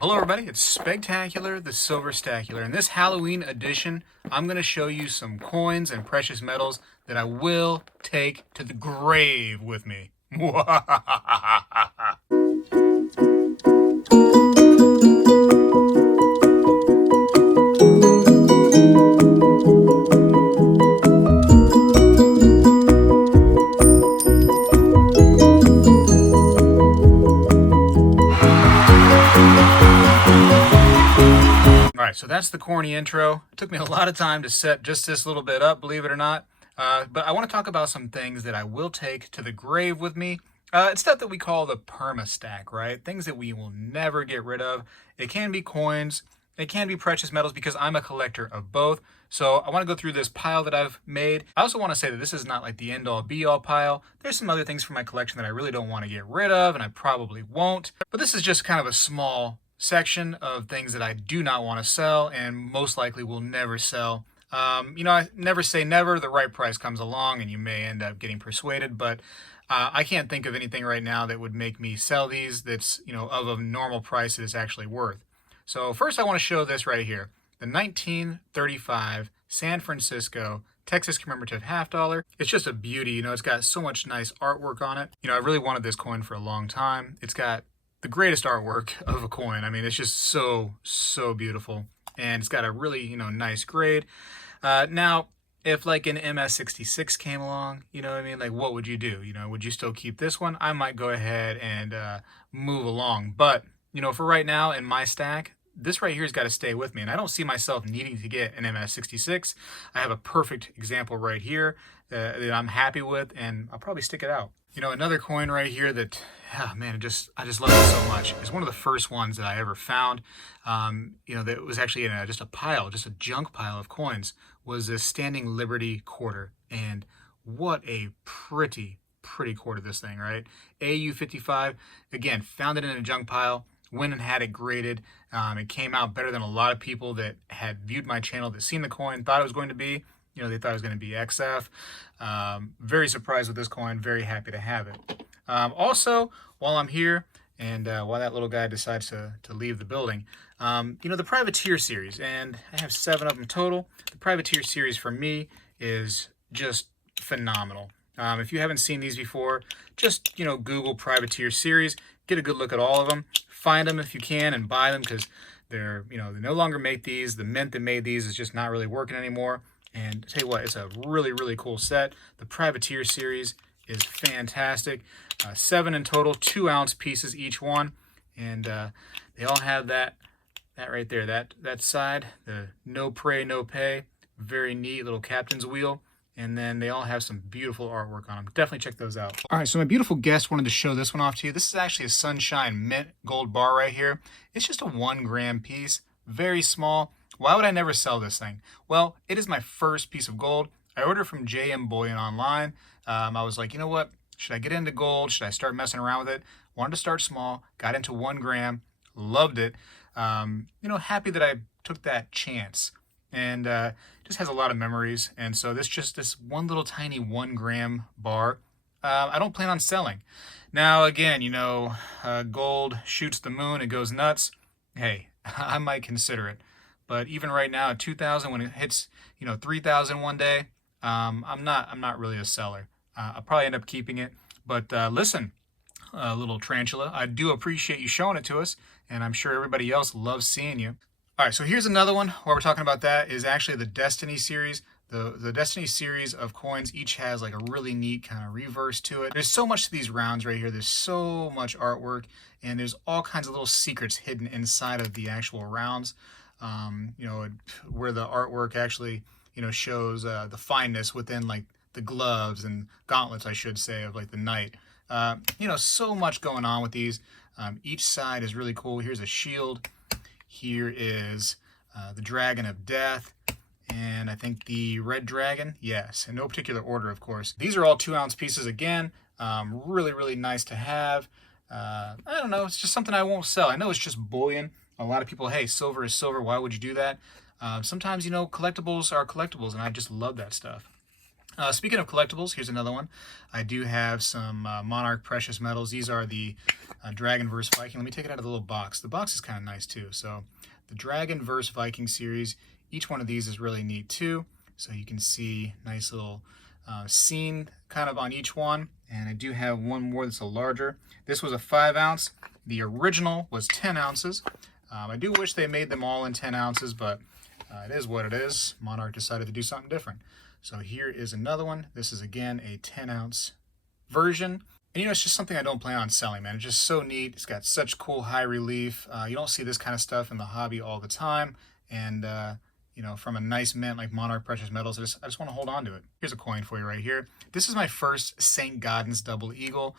Hello everybody, it's Spectacular, the Silver Stacular. In this Halloween edition, I'm going to show you some coins and precious metals that I will take to the grave with me. Alright, so that's the corny intro. It took me a lot of time to set just this little bit up, believe it or not. But I want to talk about some things that I will take to the grave with me. It's stuff that we call the Perma Stack, right? Things that we will never get rid of. It can be coins, it can be precious metals because I'm a collector of both. So I want to go through this pile that I've made. I also want to say that this is not like the end-all be-all pile. There's some other things from my collection that I really don't want to get rid of, and I probably won't. But this is just kind of a small section of things that I do not want to sell and most likely will never sell. I never say never. The right price comes along and you may end up getting persuaded, but I can't think of anything right now that would make me sell these that's, of a normal price that it's actually worth. So first I want to show this right here. The 1935 San Francisco Texas commemorative half dollar. It's just a beauty. It's got so much nice artwork on it. I really wanted this coin for a long time. It's got the greatest artwork of a coin. I mean, it's just so beautiful. And it's got a really, nice grade. Now, if like an MS66 came along, you know what I mean? Like, what would you do? Would you still keep this one? I might go ahead and move along. But, for right now in my stack, this right here has got to stay with me. And I don't see myself needing to get an MS66. I have a perfect example right here that I'm happy with, and I'll probably stick it out. Another coin right here that, man, I just love it so much. It's one of the first ones that I ever found. That was actually in just a junk pile of coins, was this Standing Liberty quarter. And what a pretty quarter this thing, right? AU55, again, found it in a junk pile, went and had it graded. It came out better than a lot of people that had viewed my channel, that seen the coin, thought it was going to be. They thought it was going to be XF. Very surprised with this coin. Very happy to have it. Also, while I'm here, and while that little guy decides to leave the building, the Privateer series, and I have 7 of them total. The Privateer series for me is just phenomenal. If you haven't seen these before, just, Google Privateer series, get a good look at all of them. Find them if you can and buy them because they no longer make these. The mint that made these is just not really working anymore. And tell you what, it's a really cool set. The Privateer series is fantastic. 7 in total, 2-ounce pieces each one. And they all have that right there, that side, the no pray, no pay. Very neat little captain's wheel. And then they all have some beautiful artwork on them. Definitely check those out. All right, so my beautiful guest wanted to show this one off to you. This is actually a Sunshine Mint gold bar right here. It's just a 1-gram piece, very small. Why would I never sell this thing? Well, it is my first piece of gold. I ordered from JM Bullion online. I was like, you know what? Should I get into gold? Should I start messing around with it? Wanted to start small. Got into 1 gram. Loved it. Happy that I took that chance. And just has a lot of memories. And so this one little tiny 1 gram bar, I don't plan on selling. Now, again, gold shoots the moon. It goes nuts. Hey, I might consider it. But even right now at 2,000, when it hits, 3,000 one day, I'm not really a seller. I'll probably end up keeping it. But listen, little tarantula, I do appreciate you showing it to us, and I'm sure everybody else loves seeing you. All right, so here's another one. While we're talking about that, is actually the Destiny series. The Destiny series of coins each has like a really neat kind of reverse to it. There's so much to these rounds right here. There's so much artwork, and there's all kinds of little secrets hidden inside of the actual rounds. Where the artwork actually, shows the fineness within like the gloves and gauntlets, I should say, of like the knight. So much going on with these. Each side is really cool. Here's a shield. Here is the Dragon of Death. And I think the Red Dragon. Yes, in no particular order, of course. These are all 2-ounce pieces again. Really nice to have. I don't know. It's just something I won't sell. I know it's just bullion. A lot of people, hey, silver is silver. Why would you do that? Sometimes, collectibles are collectibles, and I just love that stuff. Speaking of collectibles, here's another one. I do have some Monarch precious metals. These are the Dragonverse Viking. Let me take it out of the little box. The box is kind of nice too. So the Dragonverse Viking series, each one of these is really neat too. So you can see nice little scene kind of on each one. And I do have one more that's a larger. This was a 5 ounce. The original was 10 ounces. I do wish they made them all in 10 ounces, but it is what it is. Monarch decided to do something different. So here is another one. This is again a 10 ounce version. And you know, it's just something I don't plan on selling, man. It's just so neat. It's got such cool high relief. You don't see this kind of stuff in the hobby all the time. And, you know, from a nice mint like Monarch Precious Metals, I just want to hold on to it. Here's a coin for you right here. This is my first St. Gaudens double eagle.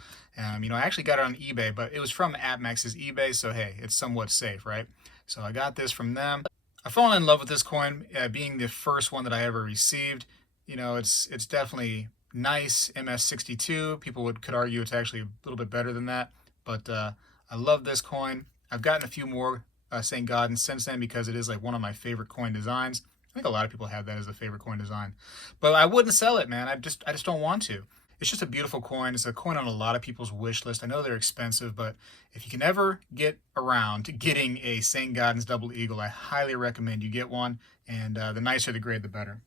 You know, I actually got it on eBay, but it was from AppMax's eBay. So, hey, it's somewhat safe, right? So I got this from them. I've fallen in love with this coin, being the first one that I ever received. You know, it's definitely nice, MS62. People could argue it's actually a little bit better than that, but I love this coin. I've gotten a few more St. Gaudens since then because it is like one of my favorite coin designs. I think a lot of people have that as a favorite coin design, but I wouldn't sell it, man. I just don't want to. It's just a beautiful coin. It's a coin on a lot of people's wish list. I know they're expensive, but if you can ever get around to getting a St. Gaudens double eagle, I highly recommend you get one, and the nicer the grade, the better.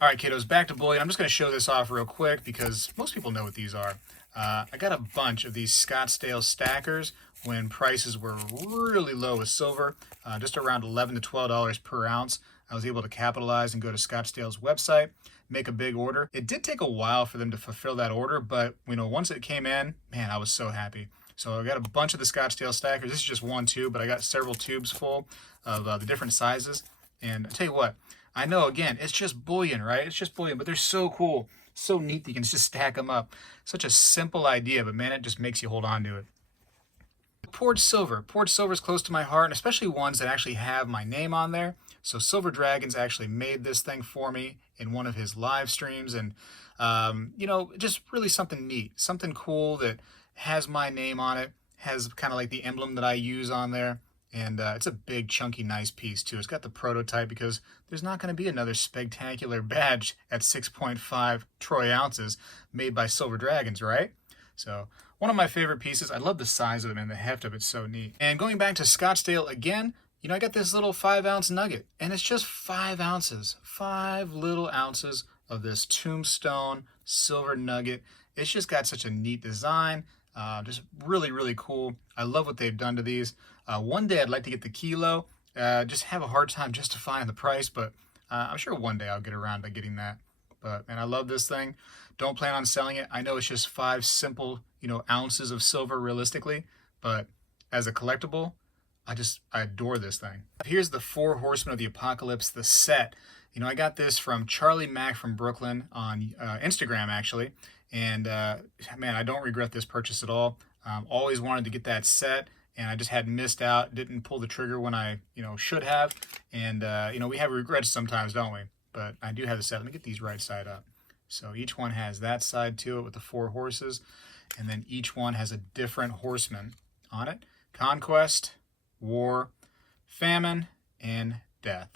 All right, kiddos, back to bullion. I'm just going to show this off real quick because most people know what these are. I got a bunch of these Scottsdale Stackers when prices were really low with silver, just around $11 to $12 per ounce. I was able to capitalize and go to Scottsdale's website, make a big order. It did take a while for them to fulfill that order, but you know, once it came in, man, I was so happy. So I got a bunch of the Scottsdale Stackers. This is just one tube, but I got several tubes full of the different sizes. And I'll tell you what, I know, again, it's just bullion, right? It's just bullion, but they're so cool, so neat that you can just stack them up. Such a simple idea, but man, it just makes you hold on to it. Poured silver. Poured silver is close to my heart, and especially ones that actually have my name on there. So Silver Dragons actually made this thing for me in one of his live streams, and you know, just really something neat, something cool that has my name on it, has kind of like the emblem that I use on there. And it's a big, chunky, nice piece, too. It's got the prototype because there's not going to be another Spegtacular badge at 6.5 troy ounces made by Silver Dragons, right? So one of my favorite pieces. I love the size of it and the heft of it's so neat. And going back to Scottsdale again, you know, I got this little 5 ounce nugget. And it's just 5 ounces. 5 little ounces of this tombstone silver nugget. It's just got such a neat design. Just really, really cool. I love what they've done to these. One day I'd like to get the kilo. Just have a hard time justifying the price, but I'm sure one day I'll get around to getting that. But man, I love this thing. Don't plan on selling it. I know it's just 5 simple, you know, ounces of silver realistically, but as a collectible, I adore this thing. Here's the Four Horsemen of the Apocalypse, the set. You know, I got this from Charlie Mack from Brooklyn on Instagram, actually. And man, I don't regret this purchase at all. Always wanted to get that set, and I just had missed out. Didn't pull the trigger when I, you know, should have. And you know, we have regrets sometimes, don't we? But I do have the set. Let me get these right side up. So each one has that side to it with the 4 horses, and then each one has a different horseman on it: conquest, war, famine, and death.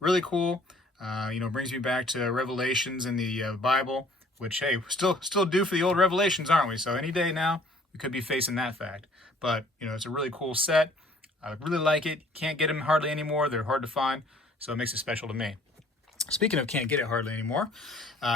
Really cool. You know, brings me back to Revelations in the Bible, which, hey, still due for the old Revelations, aren't we? So any day now, we could be facing that fact. But, you know, it's a really cool set. I really like it. Can't get them hardly anymore. They're hard to find, so it makes it special to me. Speaking of can't get it hardly anymore,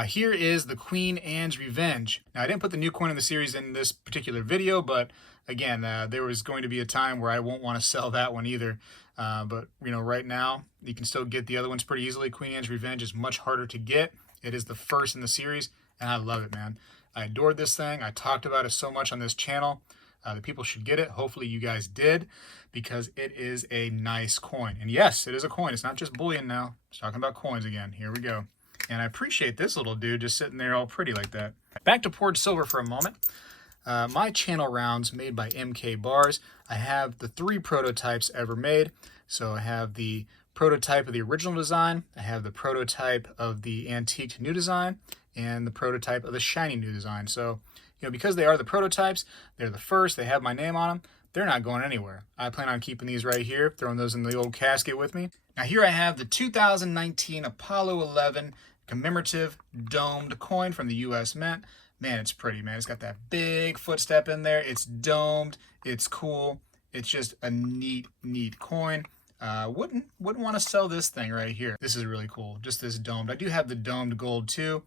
here is the Queen Anne's Revenge. Now, I didn't put the new coin in the series in this particular video, but again, there was going to be a time where I won't want to sell that one either. But, you know, right now, you can still get the other ones pretty easily. Queen Anne's Revenge is much harder to get. It is the first in the series, and I love it, man. I adored this thing. I talked about it so much on this channel. The people should get it. Hopefully you guys did, because it is a nice coin. And yes, it is a coin. It's not just bullion now. It's talking about coins again. Here we go. And I appreciate this little dude just sitting there all pretty like that. Back to poured silver for a moment. My channel rounds made by MK Bars. I have the 3 prototypes ever made. So I have the prototype of the original design. I have the prototype of the antique new design, and the prototype of the shiny new design. So, you know, because they are the prototypes, they're the first, they have my name on them, they're not going anywhere. I plan on keeping these right here, throwing those in the old casket with me. Now here I have the 2019 Apollo 11 commemorative domed coin from the U.S. Mint. Man, it's pretty, man. It's got that big footstep in there. It's domed. It's cool. It's just a neat, neat coin. Wouldn't want to sell this thing right here. This is really cool. Just this domed. I do have the domed gold too.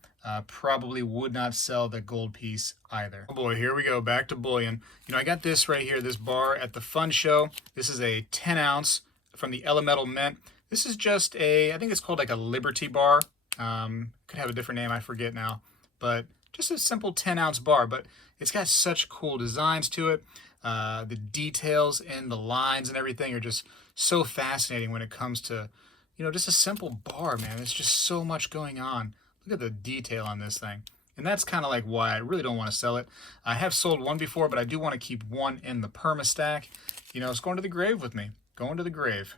Probably would not sell the gold piece either. Oh boy, here we go. Back to bullion. You know, I got this right here, this bar at the Fun Show. This is a 10 ounce from the Elemental Mint. This is just a, I think it's called like a Liberty bar. Could have a different name, I forget now. But just a simple 10 ounce bar, but it's got such cool designs to it. The details and the lines and everything are just so fascinating when it comes to, you know, just a simple bar, man. There's just so much going on. Look at the detail on this thing. And that's kind of like why I really don't want to sell it. I have sold one before, but I do want to keep one in the Perma Stack. You know, it's going to the grave with me. Going to the grave.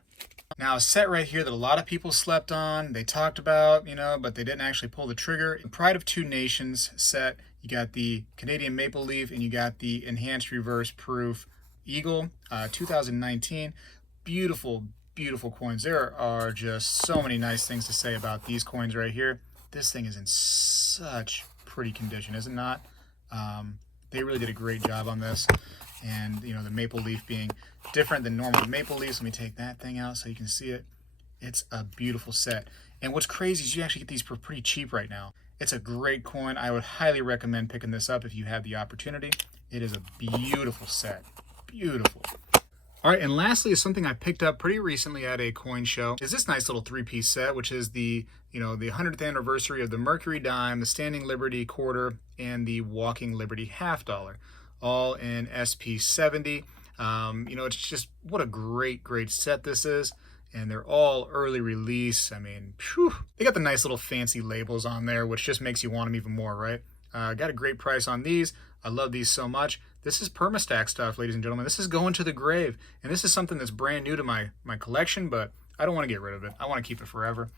Now, a set right here that a lot of people slept on, they talked about, you know, but they didn't actually pull the trigger. Pride of Two Nations set, you got the Canadian Maple Leaf and you got the Enhanced Reverse Proof Eagle, 2019. Beautiful, beautiful coins. There are just so many nice things to say about these coins right here. This thing is in such pretty condition, is it not? They really did a great job on this. And, you know, the maple leaf being different than normal maple leaves. Let me take that thing out so you can see it. It's a beautiful set. And what's crazy is you actually get these for pretty cheap right now. It's a great coin. I would highly recommend picking this up if you have the opportunity. It is a beautiful set. Beautiful. All right, and lastly is something I picked up pretty recently at a coin show. Is this nice little three-piece set, which is the, you know, the 100th anniversary of the Mercury dime, the Standing Liberty quarter, and the Walking Liberty half dollar, all in SP70. You know, it's just what a great, great set this is. And they're all early release. I mean, phew. They got the nice little fancy labels on there, which just makes you want them even more, right? Got a great price on these. I love these so much. This is Perma Stack stuff, ladies and gentlemen. This is going to the grave. And this is something that's brand new to my collection, but I don't want to get rid of it. I want to keep it forever.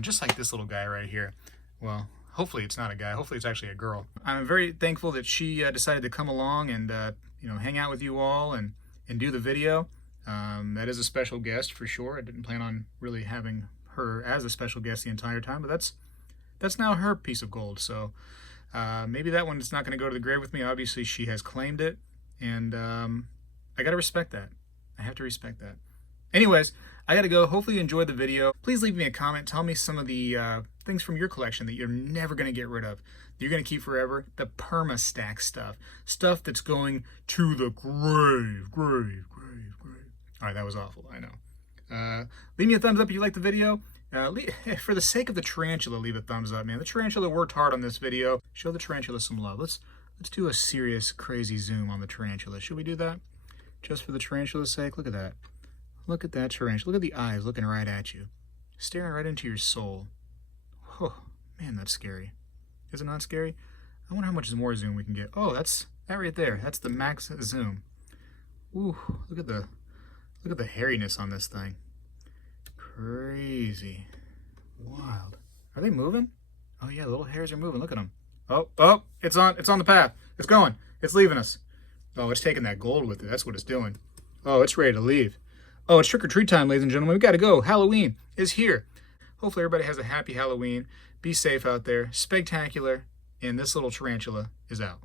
Just like this little guy right here. Well, hopefully it's not a guy. Hopefully it's actually a girl. I'm very thankful that she decided to come along and, you know, hang out with you all and do the video. That is a special guest for sure. I didn't plan on really having her as a special guest the entire time, but that's now her piece of gold. So maybe that one is not going to go to the grave with me. Obviously, she has claimed it, and I got to respect that. I have to respect that. Anyways, I got to go. Hopefully you enjoyed the video. Please leave me a comment. Tell me some of the things from your collection that you're never going to get rid of, that you're going to keep forever. The Perma Stack stuff. Stuff that's going to the grave, grave, grave, grave. All right, that was awful, I know. Leave me a thumbs up if you liked the video. For the sake of the tarantula, leave a thumbs up, man. The tarantula worked hard on this video. Show the tarantula some love. Let's do a serious, crazy zoom on the tarantula. Should we do that? Just for the tarantula's sake? Look at that. Look at that tarantula. Look at the eyes looking right at you. Staring right into your soul. Oh, man, that's scary. Is it not scary? I wonder how much more zoom we can get. Oh, that's that right there. That's the max zoom. Ooh, look at the hairiness on this thing. Crazy. Wild. Are they moving? Oh yeah, the little hairs are moving. Look at them. Oh, it's on the path. It's going. It's leaving us. Oh, it's taking that gold with it. That's what it's doing. Oh, it's ready to leave. Oh, it's trick or treat time, ladies and gentlemen. We got to go. Halloween is here. Hopefully everybody has a happy Halloween. Be safe out there. Spegtacular, and this little tarantula is out.